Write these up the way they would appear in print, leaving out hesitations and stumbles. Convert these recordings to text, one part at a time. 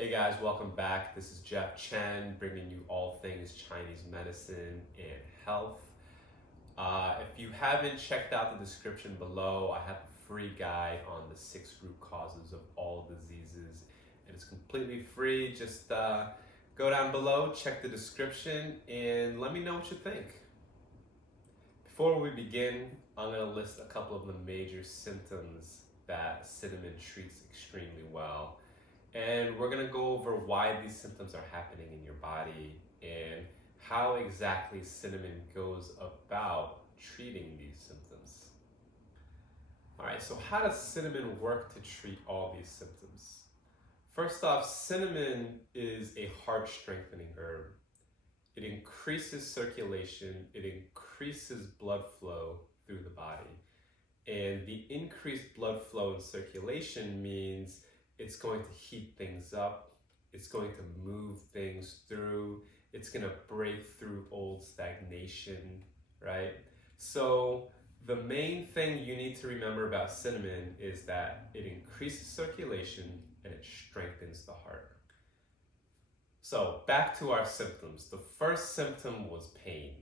Hey guys, welcome back. This is Jeff Chen bringing you all things Chinese medicine and health. If you haven't checked out the description below, I have a free guide on the 6 root causes of all diseases. And it's completely free. Just go down below, check the description, and let me know what you think. Before we begin, I'm going to list a couple of the major symptoms that cinnamon treats extremely well. And we're going to go over why these symptoms are happening in your body and how exactly cinnamon goes about treating these symptoms. All right, so how does cinnamon work to treat all these symptoms? First off, cinnamon is a heart strengthening herb. It increases circulation, it increases blood flow through the body. And the increased blood flow and circulation means it's going to heat things up, it's going to move things through, it's going to break through old stagnation, right? So the main thing you need to remember about cinnamon is that it increases circulation and it strengthens the heart. So back to our symptoms. The first symptom was pain.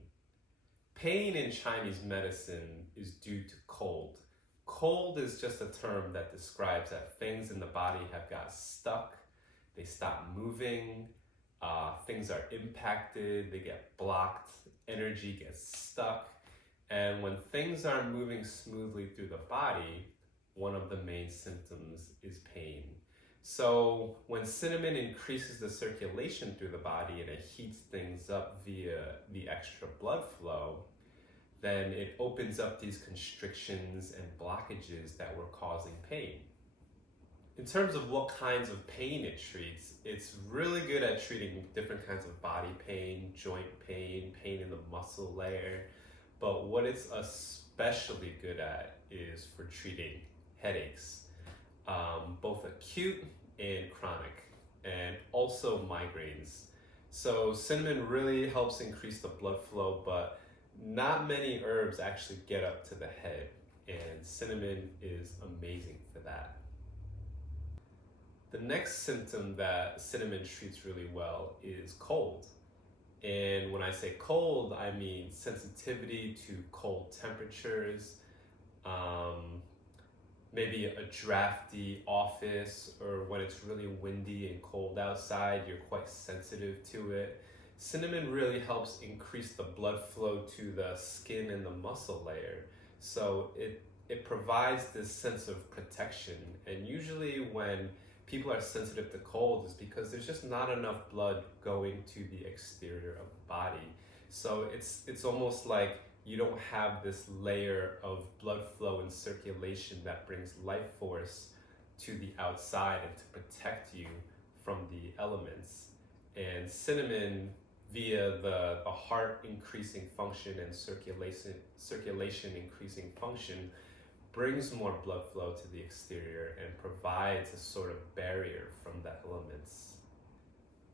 Pain in Chinese medicine is due to cold. Cold is just a term that describes that things in the body have got stuck, they stop moving, things are impacted, they get blocked, energy gets stuck. And when things aren't moving smoothly through the body, one of the main symptoms is pain. So when cinnamon increases the circulation through the body and it heats things up via the extra blood flow, then it opens up these constrictions and blockages that were causing pain. In terms of what kinds of pain it treats, it's really good at treating different kinds of body pain, joint pain, pain in the muscle layer. But what it's especially good at is for treating headaches, both acute and chronic, and also migraines. So cinnamon really helps increase the blood flow, but not many herbs actually get up to the head, and cinnamon is amazing for that. The next symptom that cinnamon treats really well is cold. And when I say cold, I mean sensitivity to cold temperatures, maybe a drafty office, or when it's really windy and cold outside, you're quite sensitive to it. Cinnamon really helps increase the blood flow to the skin and the muscle layer. So it provides this sense of protection. And usually when people are sensitive to cold, is because there's just not enough blood going to the exterior of the body. So it's almost like you don't have this layer of blood flow and circulation that brings life force to the outside and to protect you from the elements. And cinnamon, via the heart increasing function and circulation increasing function, brings more blood flow to the exterior and provides a sort of barrier from the elements.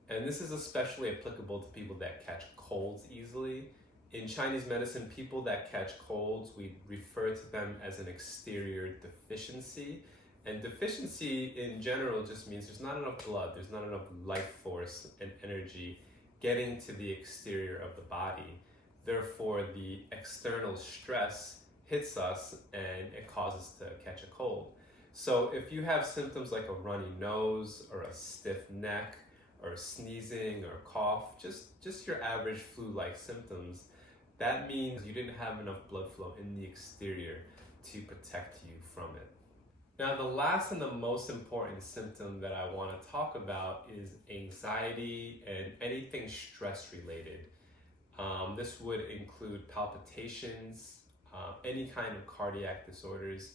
And this is especially applicable to people that catch colds easily. In Chinese medicine, people that catch colds, we refer to them as an exterior deficiency. And deficiency in general just means there's not enough blood, there's not enough life force and energy getting to the exterior of the body. Therefore, the external stress hits us and it causes to catch a cold. So if you have symptoms like a runny nose or a stiff neck or sneezing or cough, just your average flu-like symptoms, that means you didn't have enough blood flow in the exterior to protect you from it. Now, the last and the most important symptom that I want to talk about is anxiety and anything stress related. This would include palpitations, any kind of cardiac disorders.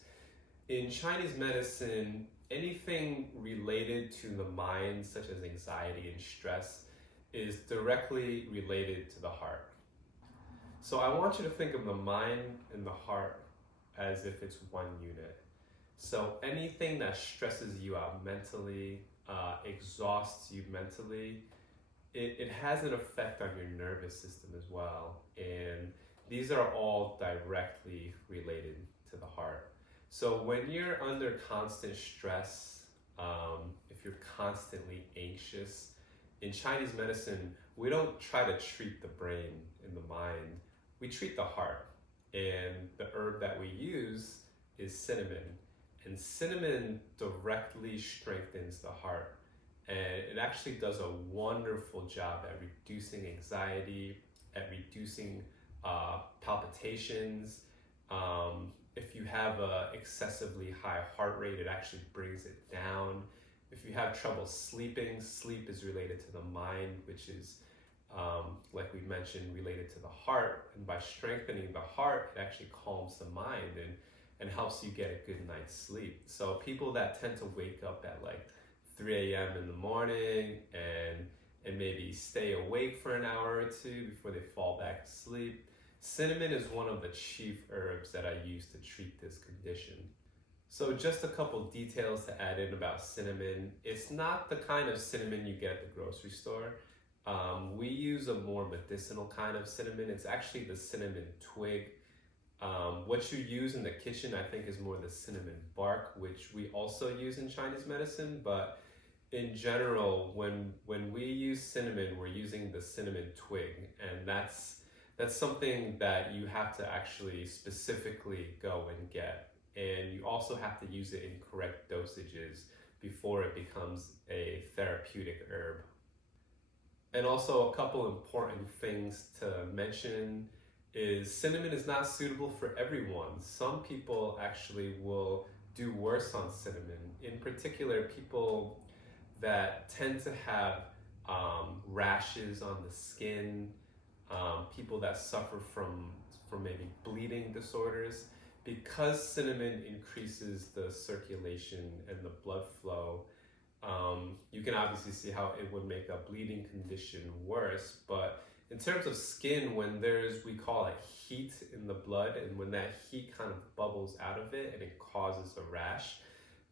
In Chinese medicine, anything related to the mind, such as anxiety and stress, is directly related to the heart. So I want you to think of the mind and the heart as if it's one unit. So anything that stresses you out mentally, exhausts you mentally, it has an effect on your nervous system as well. And these are all directly related to the heart. So when you're under constant stress, if you're constantly anxious. In Chinese medicine, we don't try to treat the brain and the mind, we treat the heart. And the herb that we use is cinnamon. And cinnamon directly strengthens the heart. And it actually does a wonderful job at reducing anxiety, at reducing palpitations. If you have a excessively high heart rate, it actually brings it down. If you have trouble sleeping, sleep is related to the mind, which is, like we mentioned, related to the heart. And by strengthening the heart, it actually calms the mind and helps you get a good night's sleep. So people that tend to wake up at like 3 a.m. in the morning and maybe stay awake for an hour or two before they fall back to sleep, cinnamon is one of the chief herbs that I use to treat this condition. So just a couple details to add in about cinnamon. It's not the kind of cinnamon you get at the grocery store. We use a more medicinal kind of cinnamon. It's actually the cinnamon twig. What you use in the kitchen, I think, is more the cinnamon bark, which we also use in Chinese medicine. But in general, when we use cinnamon, we're using the cinnamon twig, and that's something that you have to actually specifically go and get. And you also have to use it in correct dosages before it becomes a therapeutic herb. And also a couple important things to mention is cinnamon is not suitable for everyone. Some people actually will do worse on cinnamon. In particular, people that tend to have rashes on the skin, people that suffer from maybe bleeding disorders. Because cinnamon increases the circulation and the blood flow, you can obviously see how it would make a bleeding condition worse. But in terms of skin, when there's, we call it heat in the blood, and when that heat kind of bubbles out of it and it causes a rash,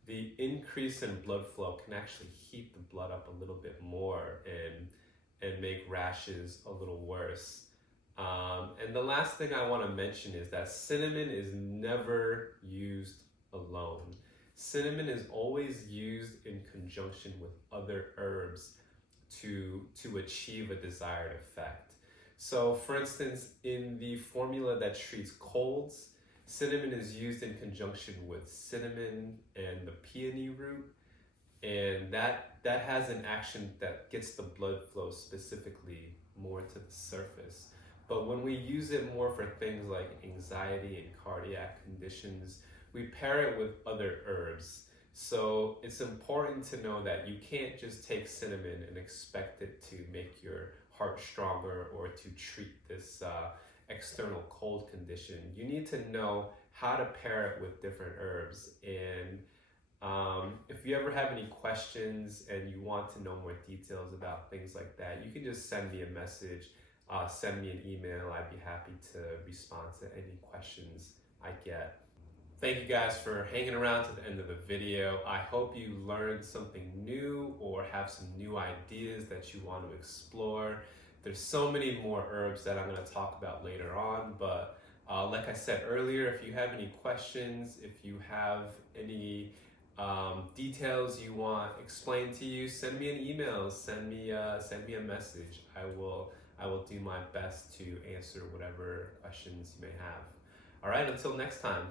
the increase in blood flow can actually heat the blood up a little bit more and make rashes a little worse. And the last thing I want to mention is that cinnamon is never used alone. Cinnamon is always used in conjunction with other herbs to achieve a desired effect. So for instance, in the formula that treats colds, cinnamon is used in conjunction with cinnamon and the peony root, and that has an action that gets the blood flow specifically more to the surface. But when we use it more for things like anxiety and cardiac conditions, we pair it with other herbs. So it's important to know that you can't just take cinnamon and expect it to make your heart stronger or to treat this external cold condition. You need to know how to pair it with different herbs. And if you ever have any questions and you want to know more details about things like that, you can just send me a message. Send me an email. I'd be happy to respond to any questions I get. Thank you guys for hanging around to the end of the video. I hope you learned something new or have some new ideas that you want to explore. There's so many more herbs that I'm going to talk about later on, but like I said earlier, if you have any questions, if you have any details you want explained to you, send me an email, send me a message. I will do my best to answer whatever questions you may have. All right, until next time.